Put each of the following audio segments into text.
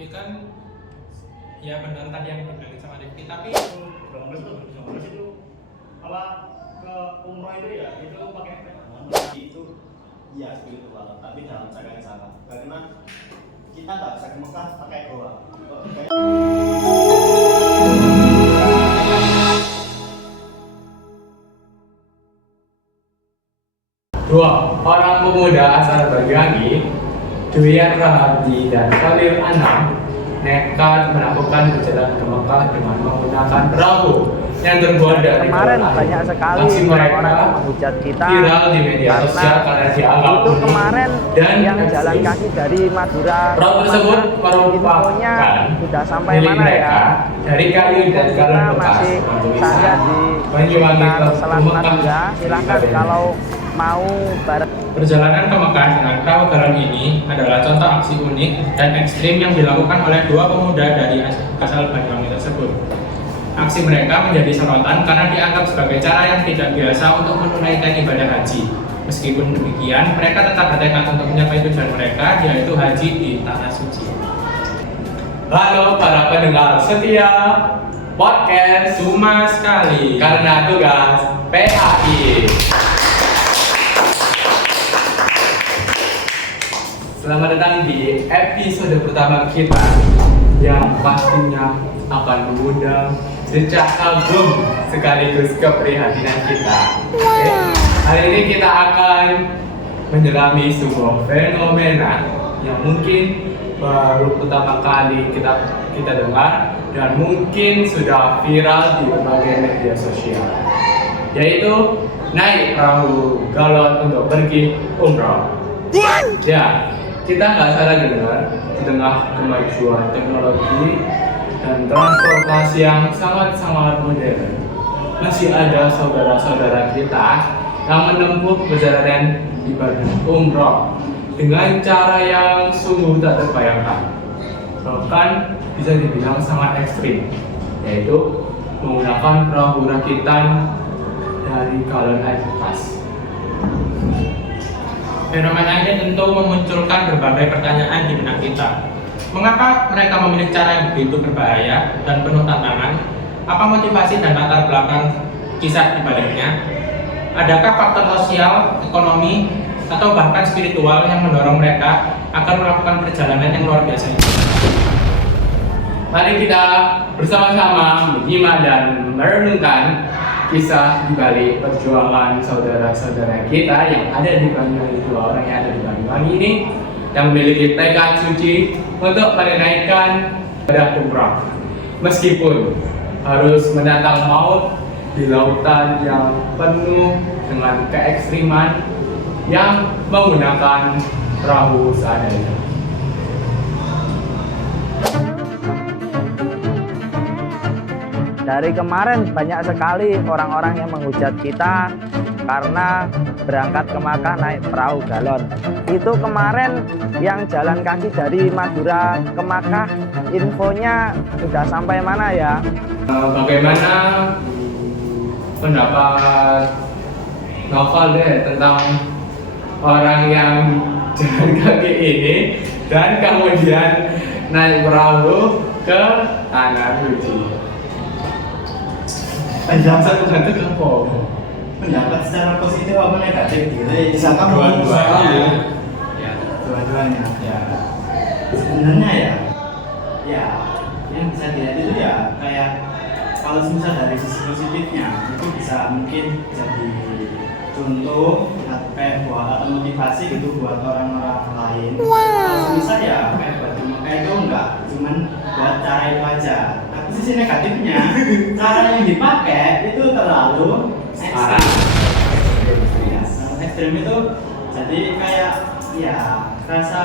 Tapi kan ya benar tadi yang dibilang sama Rifki, tapi itu apa ke umroh itu ya itu pakai itu iya spiritual tapi dalam cara yang salah karena kita nggak bisa ke Mekah pakai goa. Dua orang pemuda asal Banyuwangi, Duyan Rahardi dan Khalil Anam, nekat melakukan perjalanan ke Mekah dengan menggunakan perahu yang terbuat dari kemarin air. banyak sekali Aksi mereka orang yang menghujat kita viral di media sosial karena dianggap itu unik kemarin dan yang jalan ekstrim. kaki dari Madura Perahu tersebut infonya merupakan sudah sampai milik mana mereka ya dari kayu dan kita galon bekas masih tulisan saja di Banyuwangi ke selat Mekah. Madura. Silahkan kalau mau bareng. perjalanan ke Mekah dengan perahu galon ini adalah contoh aksi unik dan ekstrim yang dilakukan oleh dua pemuda dari asal Banyuwangi tersebut. Aksi mereka menjadi sorotan karena dianggap sebagai cara yang tidak biasa untuk menunaikan ibadah haji. Meskipun demikian, mereka tetap bertekad untuk mencapai tujuan mereka, yaitu haji di Tanah Suci. Halo para pendengar setia podcast Cuma sekali. karena tugas PAI. Selamat datang di episode pertama kita yang pastinya akan mengundang decak kagum sekaligus keprihatinan kita. Oke. Hari ini kita akan menyelami sebuah fenomena yang mungkin baru pertama kali kita dengar dan mungkin sudah viral di berbagai media sosial, yaitu naik perahu galon untuk pergi umroh. Ya, kita nggak salah dengar, di tengah kemajuan teknologi dan transportasi yang sangat-sangat modern, masih ada saudara-saudara kita yang menempuh perjalanan ibadah umroh dengan cara yang sungguh tak terbayangkan, bahkan bisa dibilang sangat ekstrim, yaitu menggunakan perahu rakitan dari galon air bekas. Fenomena ini tentu memunculkan berbagai pertanyaan di benak kita. Mengapa mereka memilih cara yang begitu berbahaya dan penuh tantangan? Apa motivasi dan latar belakang kisah di baliknya? Adakah faktor sosial, ekonomi, atau bahkan spiritual yang mendorong mereka agar melakukan perjalanan yang luar biasa ini? Mari kita bersama-sama menyimak dan merenungkan kisah di balik perjuangan saudara-saudara kita yang ada di Banyuwangi, dua orang yang ada di Banyuwangi ini yang memiliki tekad suci untuk menunaikan ibadah umrah meskipun harus menantang maut di lautan yang penuh dengan keekstriman yang menggunakan perahu seadanya. Dari kemarin banyak sekali orang-orang yang menghujat kita karena berangkat ke Makkah naik perahu galon. Itu kemarin yang jalan kaki dari Madura ke Makkah infonya sudah sampai mana ya? Bagaimana pendapat Novel deh tentang orang yang jalan kaki ini dan kemudian naik perahu ke Tanah Suci? Pendapat Satu apa? pendapat secara positif apa negatif gitu misalkan Dua-duanya. ya dua-duanya Ya, sebenarnya ya yang bisa dilihat itu ya kayak kalau misal dari sisi positifnya itu bisa mungkin jadi contoh kayak buat atau motivasi gitu buat orang-orang lain. Kalau misal ya kayak buat kayak itu enggak cuman buat cara itu aja, tapi sisi negatifnya cara yang dipakai itu terlalu ekstrim. Ya, terlalu ekstrim itu jadi kayak ya rasa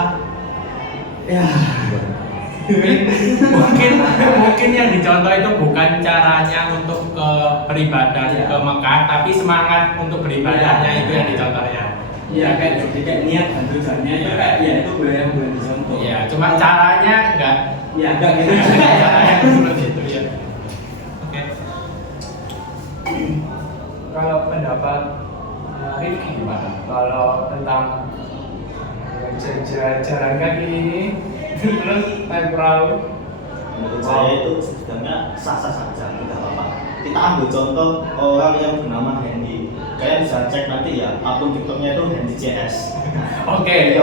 ya mungkin yang dicontoh itu bukan caranya untuk ke beribadah Iya. ke Mekah, tapi semangat untuk beribadahnya itu yang dicontohnya. Iya kayak niat dan tujuannya itu kayak ya itu boleh yang boleh dicontoh. Iya, cuma caranya enggak. Ya enggak gitu. Caranya seperti itu ya. Oke. kalau pendapat Rifki gimana? Kalau tentang jalan kaki ini Terus naik perahu. Menurut saya itu sebenarnya sah-sah saja, tidak apa-apa. Kita ambil contoh orang yang bernama Hendy. Kalian bisa cek nanti ya, akun TikToknya itu Hendy CS. Oke.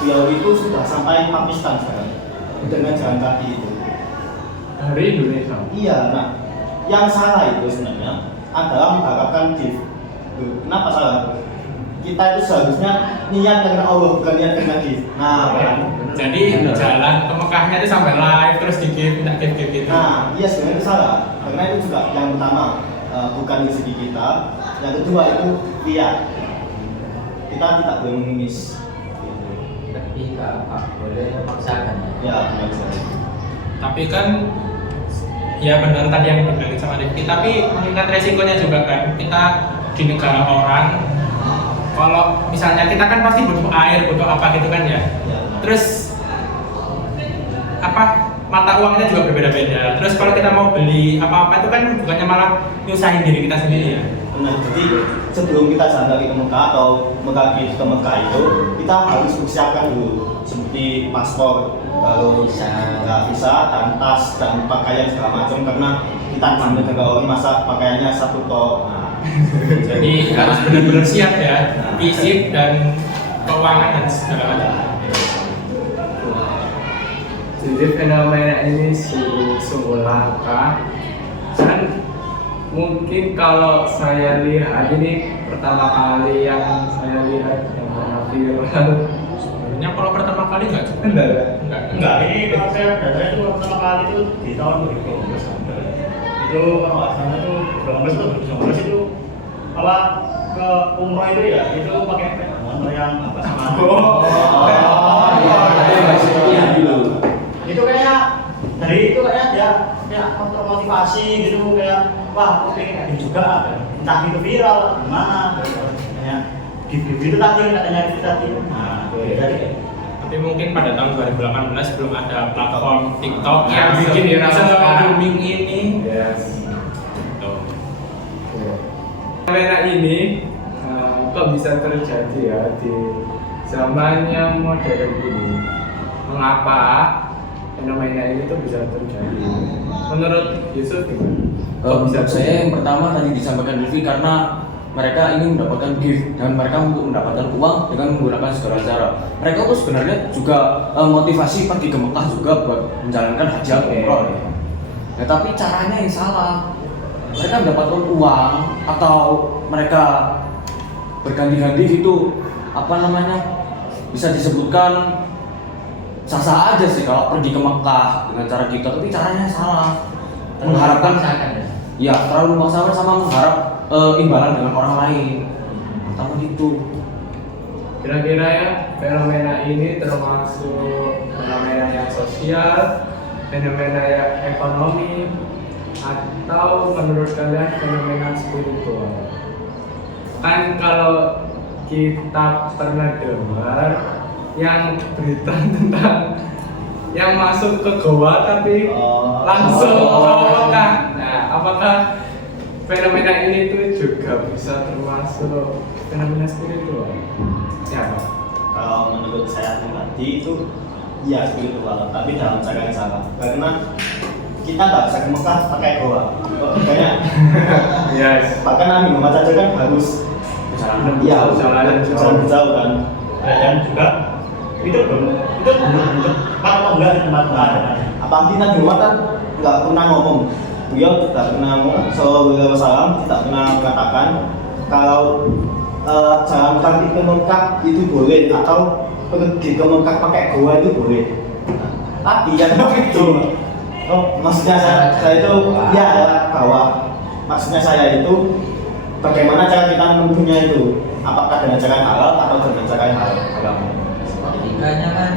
Beliau itu sudah sampai Pakistan sekarang dengan jalan kaki itu. Dari Indonesia. Iya, nah yang salah itu sebenarnya adalah mengharapkan gift. Kenapa salah? Kita itu seharusnya niat karena Allah, bukan niat karena gift. Nah, kan? Jadi jalan ke Mekahnya itu sampai live terus di give, minta give gitu. Nah, iya sebenarnya itu salah. Karena itu juga yang pertama bukan rezeki kita. Yang kedua itu lihat. Kita tidak boleh mengemis. Tapi nggak boleh memaksakan. Ya, benar sekali. Tapi kan ya benar tadi yang dibilang sama Rifki, tapi meningkat resikonya juga kan. Kita di negara orang, kalau misalnya kita kan pasti butuh air, butuh apa gitu kan ya. Ya, Terus apa mata uangnya juga berbeda-beda. Terus kalau kita mau beli apa-apa itu kan bukannya malah nyusahin diri kita sendiri ya. benar. Jadi sebelum kita jalan kaki ke Mekah atau mengkaki ke Mekah itu, kita harus persiapkan dulu seperti paspor, lalu visa dan tas dan pakaian segala macam karena kita di negara orang masa pakaiannya satu tok. Nah, Jadi harus benar-benar siap ya, fisik dan keuangan dan segala macam. Jadi fenomena ini sungguh langka. Dan mungkin kalau saya lihat ini pertama kali yang saya lihat yang pernah viral. Sebenarnya kalau pertama kali nggak cukup. Enggak, ini kalau saya datanya itu pertama kali itu di tahun 2012 itu kalau nggak salah itu 2012 atau 2019 itu apa ke umroh itu ya itu pakai motor yang apa sama itu kayaknya dari itu kayaknya dia kayak motivasi gitu kayak wah aku pengen kayak gini juga entah itu viral gimana kayak gitu tadi katanya itu tadi nah jadi Tapi mungkin pada tahun 2018 belum ada platform TikTok Nah, yang bikin viral sekarang. booming ini. Yes. Gitu. Fenomena ini kok bisa terjadi ya di zaman yang modern ini? Mengapa fenomena ini tuh bisa terjadi? Menurut Yusuf gimana? Menurut saya yang pertama tadi disampaikan Devi karena mereka ingin mendapatkan gift dan mereka untuk mendapatkan uang dengan menggunakan segala cara. Mereka tuh sebenarnya juga motivasi pergi ke Mekah juga buat menjalankan haji atau umroh. Ya, tapi caranya yang salah. Mereka mendapatkan uang atau mereka berganti-ganti gitu, apa namanya? Bisa disebutkan sah-sah aja sih kalau pergi ke Mekah dengan cara kita, tapi caranya salah. Mengharapkan ya terlalu memaksakan sama mengharap imbalan dengan orang lain. Pertama gitu. Kira-kira ya fenomena ini termasuk fenomena yang sosial, fenomena yang ekonomi, atau menurut kalian fenomena spiritual? Kan kalau kita pernah dengar yang berita tentang yang masuk ke goa tapi langsung ke Mekah. Nah, apakah fenomena ini tuh juga bisa termasuk fenomena spiritual? Ya, Pak. kalau menurut saya pribadi itu ya spiritual, tapi dalam cara yang salah. Karena kita nggak bisa ke Mekah pakai goa. Banyak. Yes. Bahkan Nabi Muhammad saja kan harus Jauh jalan jauh kan. dan juga itu belum tepat atau enggak di tempat lain. Apalagi Nabi Muhammad kan nggak pernah ngomong. Beliau tidak pernah ngomong. Sallallahu alaihi wasallam tidak pernah mengatakan kalau jalan kaki ke Mekah itu boleh atau pergi ke Mekah pakai goa itu boleh. Tapi yang itu, maksudnya saya itu ya bahwa maksudnya saya itu bagaimana cara kita menempuhnya itu, apakah dengan cara halal atau dengan cara yang haram? Logikanya kan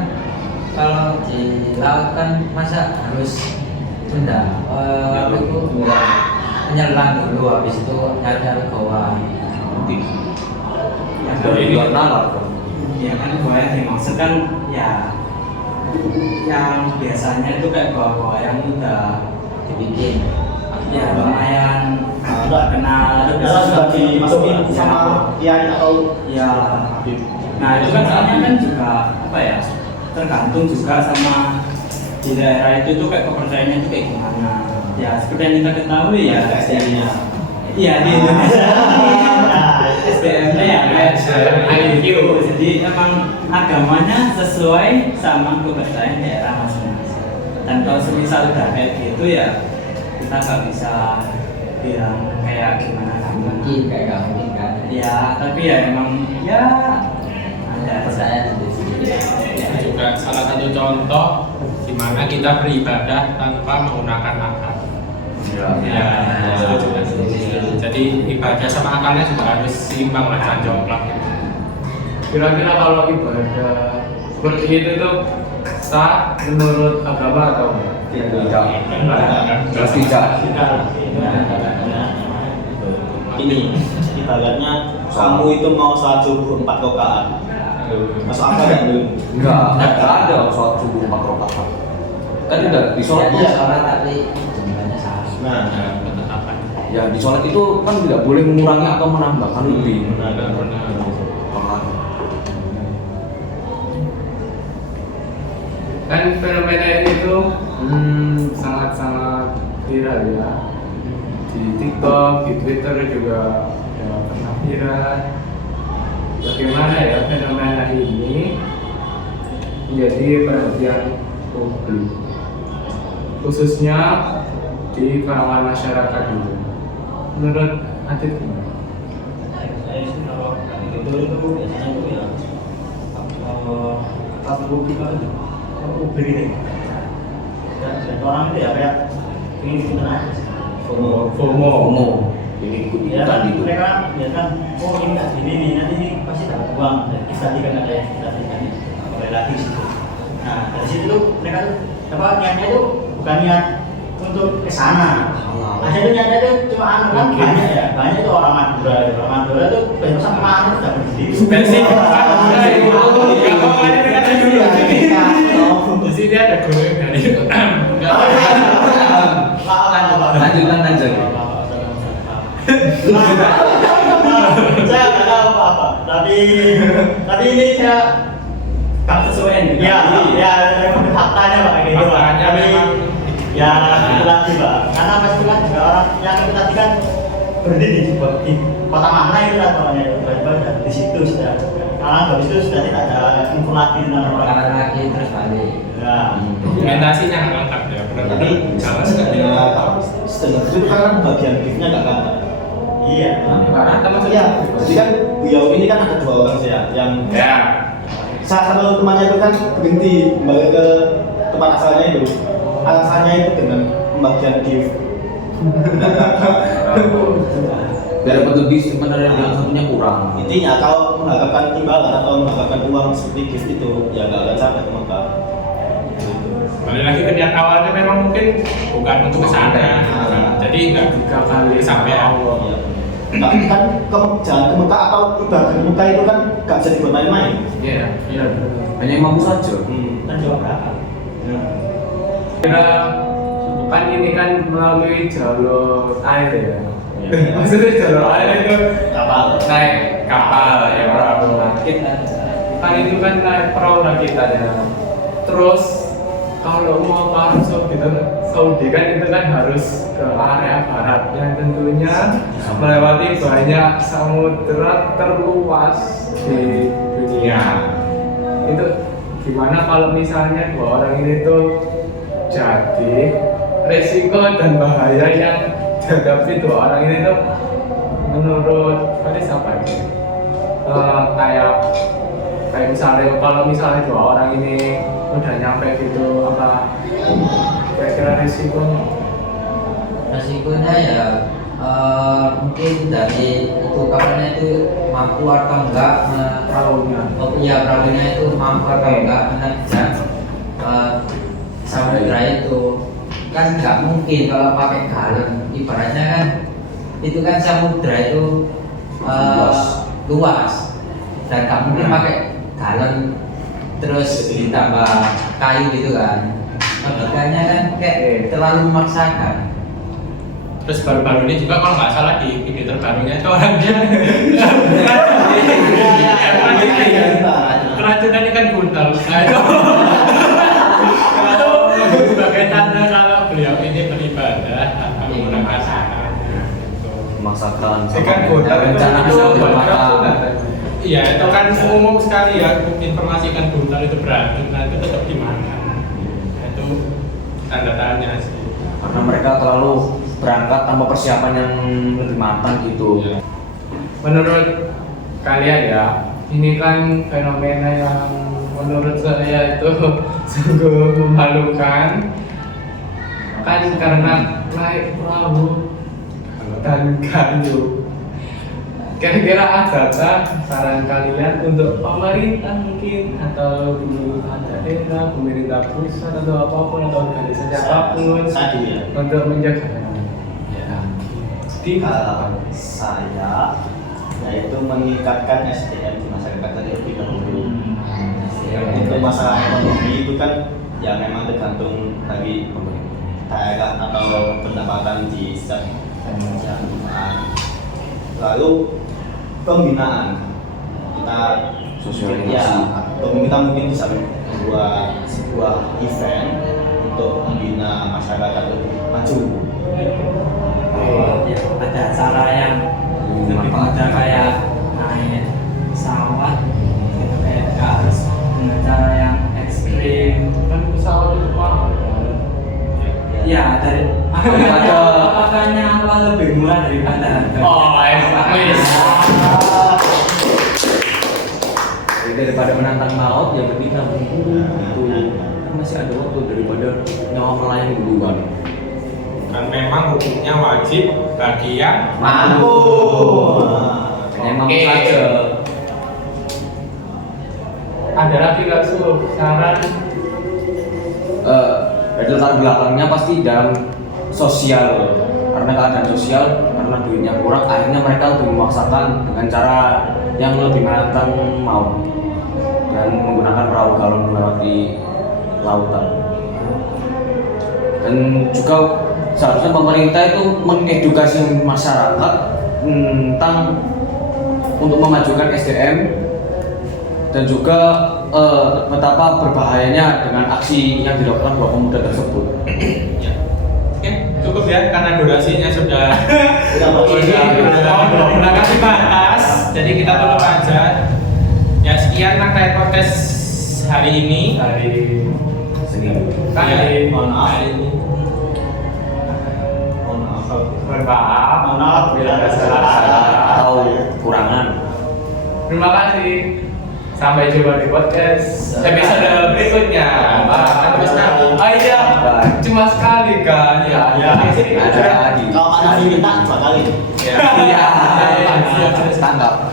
kalau di laut kan masa harus tunda itu menyelam dulu habis itu nyari goa. Ya, Dari luar nalar. ya kan goa yang dimaksud kan ya yang biasanya itu kayak goa-goa yang udah Dibikin. ya lumayan udah kenal, biasa sudah dimasukin sama kiai atau Ya, Nah itu kan soalnya kan juga apa ya, tergantung juga sama di daerah itu tuh kayak kepercayaannya itu kayak gimana. Ya seperti yang kita ketahui ya SDM-nya. Iya di Indonesia. SDM-nya ya kayak IQ. Jadi emang agamanya sesuai sama kepercayaan daerah masing-masing. Dan kalau semisal udah kayak gitu ya kita nggak bisa bilang kayak gimana mungkin kayak gak mungkin kan ya, tapi ya emang ya ada percaya sendiri. Itu juga salah satu contoh di mana kita beribadah tanpa menggunakan akal. Ya, jadi ibadah sama akalnya juga harus seimbang lah, jangan jomplang. Kira-kira kalau ibadah seperti itu tuh sah menurut agama atau Tidak. Enggak. Tidak. Ini ibaratnya kamu itu mau sholat subuh 4 rakaat. Masuk akal kan belum? Enggak ada sholat subuh 4 rakaat. Kan udah di sholat Iya, sholat tapi jumlahnya salah. Nah, Ketetapan. ya di sholat itu kan tidak boleh mengurangi atau menambahkan lebih. Benar. kan fenomena ini tuh sangat-sangat viral ya, di TikTok, di Twitter juga ya, pernah viral. Bagaimana ya fenomena ini menjadi perhatian publik, khususnya di kalangan masyarakat itu. Menurut Adit gimana? saya sih kalau itu biasanya itu ya satu bukti kan begini. Dan orang itu ya kayak ingin ikutan aja. FOMO. Ini Ya ikutan kan itu. mereka ya kan, oh ini nggak gini nih, nanti ini pasti dapat uang. Dan tadi kan ada yang kita kan kembali lagi situ. Nah dari situ tuh mereka tuh apa niatnya tuh bukan niat untuk ke sana. Aja tuh niatnya tuh cuma anu kan banyak tuh orang Madura tuh banyak sama kemarin sudah berdiri. Spesifik Madura itu. Yang mau ada kata dulu. Di sini ada goreng dari. Lanjutkan aja. Saya nggak tahu apa-apa, tapi ini saya tak sesuai ya memang faktanya pak gitu pak. Faktanya Tapi memang ya itu lagi pak, karena pasti kan juga orang yang kita tadi kan berdiri di kota mana itu kan orangnya tiba-tiba sudah di situ sudah. Karena habis itu sudah tidak ada info lagi tentang orang. Kanan lagi terus balik. Ya. Dokumentasinya nggak lengkap ya, benar-benar sama sekali. Setengah itu kan bagian giftnya nggak kata. Iya. Kata maksudnya. Jadi kan beliau ini kan ada 2 orang saya yang Ya. salah satu temannya itu kan berhenti kembali ke tempat asalnya itu. Alasannya itu dengan pembagian gift. Biar dapat lebih sebenarnya yang satunya kurang. Intinya kalau mengharapkan imbalan atau mengharapkan uang seperti gift itu ya nggak akan sampai ke Mekah. Balik lagi ke niat awalnya memang mungkin bukan untuk ke sana. Jadi nggak sampai Allah. Ya. Nggak kan jalan ke Mekah atau ibadah ke Mekah itu kan nggak bisa dibuat main-main. Iya. Hanya yang mampu saja. Kan jawab berapa? Kira kan ini kan melalui jalur air ya. Maksudnya jalur air itu Kapal. naik kapal ya, perahu rakit kan itu kan naik perahu rakitan ya. Terus kalau mau ke Arab Saudi kan itu kan harus ke area barat yang tentunya melewati banyak samudera terluas di dunia. Itu gimana kalau misalnya 2 orang ini tuh jadi resiko dan bahaya yang dihadapi 2 orang ini tuh menurut Faris apa ini? Kayak misalnya kalau misalnya 2 orang ini udah nyampe gitu, apa kira-kira risikonya? Resikonya ya mungkin dari itu kapalnya itu mampu atau enggak Perahunya. perahunya itu mampu atau enggak menerjang samudra itu. Kan nggak mungkin kalau pakai galon, ibaratnya kan itu kan samudra itu luas dan nggak mungkin pakai galon terus ditambah kayu gitu kan. Logikanya kan kayak terlalu memaksakan. Terus baru-baru ini juga kalau nggak salah di video terbarunya itu orangnya keracunan ikan buntal. Nah itu sebagai tanda kalau beliau ini beribadah tanpa menggunakan akal. Memaksakan Ikan buntal itu rencana itu bisa buat bermata. racun. Iya, itu kan umum sekali ya, informasi ikan buntal itu beracun, nah itu tetap dimakan. Nah, itu tanda tanya sih. Karena mereka terlalu berangkat tanpa persiapan yang lebih matang gitu. Menurut kalian ya, ini kan fenomena yang menurut saya itu sungguh memalukan. Kan karena naik perahu dan kayu. Kira-kira adakah saran kalian untuk pemerintah mungkin atau pemerintah daerah, pemerintah pusat atau apapun atau organisasi apapun Satu ya. untuk menjaga? Ya. Kalau saya yaitu meningkatkan SDM di masyarakat terlebih dahulu. Itu masalah ekonomi itu kan ya memang tergantung dari daerah atau pendapatan di setiap daerah. Lalu pembinaan kita Sosialisasi. ya, kita mungkin bisa membuat sebuah event untuk membina masyarakat lebih maju. Ya, ada cara yang lebih mudah kayak naik pesawat gitu, kayak nggak harus dengan cara yang ekstrim. Kan pesawat itu mahal kan? Ya, dari makanya awal lebih murah daripada harga. Oh, wis. Daripada menantang maut yang lebih nabung dulu gitu. Kan masih ada waktu daripada nyawa melayang duluan. Dan memang hukumnya wajib bagi yang Mampu. Hanya mampu saja. Ada lagi nggak Su saran? Dari latar belakangnya pasti dalam sosial, karena keadaan sosial, karena duitnya kurang, akhirnya mereka lebih memaksakan dengan cara yang lebih menantang maut dan menggunakan perahu galon melewati lautan. Dan juga seharusnya pemerintah itu mengedukasi masyarakat tentang untuk memajukan SDM dan juga betapa berbahayanya dengan aksi yang dilakukan dua pemuda tersebut. Ya. Oke, cukup ya karena durasinya sudah kasih batas, jadi kita tutup aja. Ya sekian rangkaian podcast hari ini. Dari Seni. kali Mohon maaf. Hari ini. Mohon maaf. bermaaf, Mohon maaf bila ada salah. Atau kurangan. Terima kasih. Sampai jumpa di podcast episode berikutnya. Cuma sekali. Oh iya, Bye. cuma sekali kan? Ya. Ya. Ada lagi. Kalau ada minta 2 kali. Ya. Iya. Tangkap.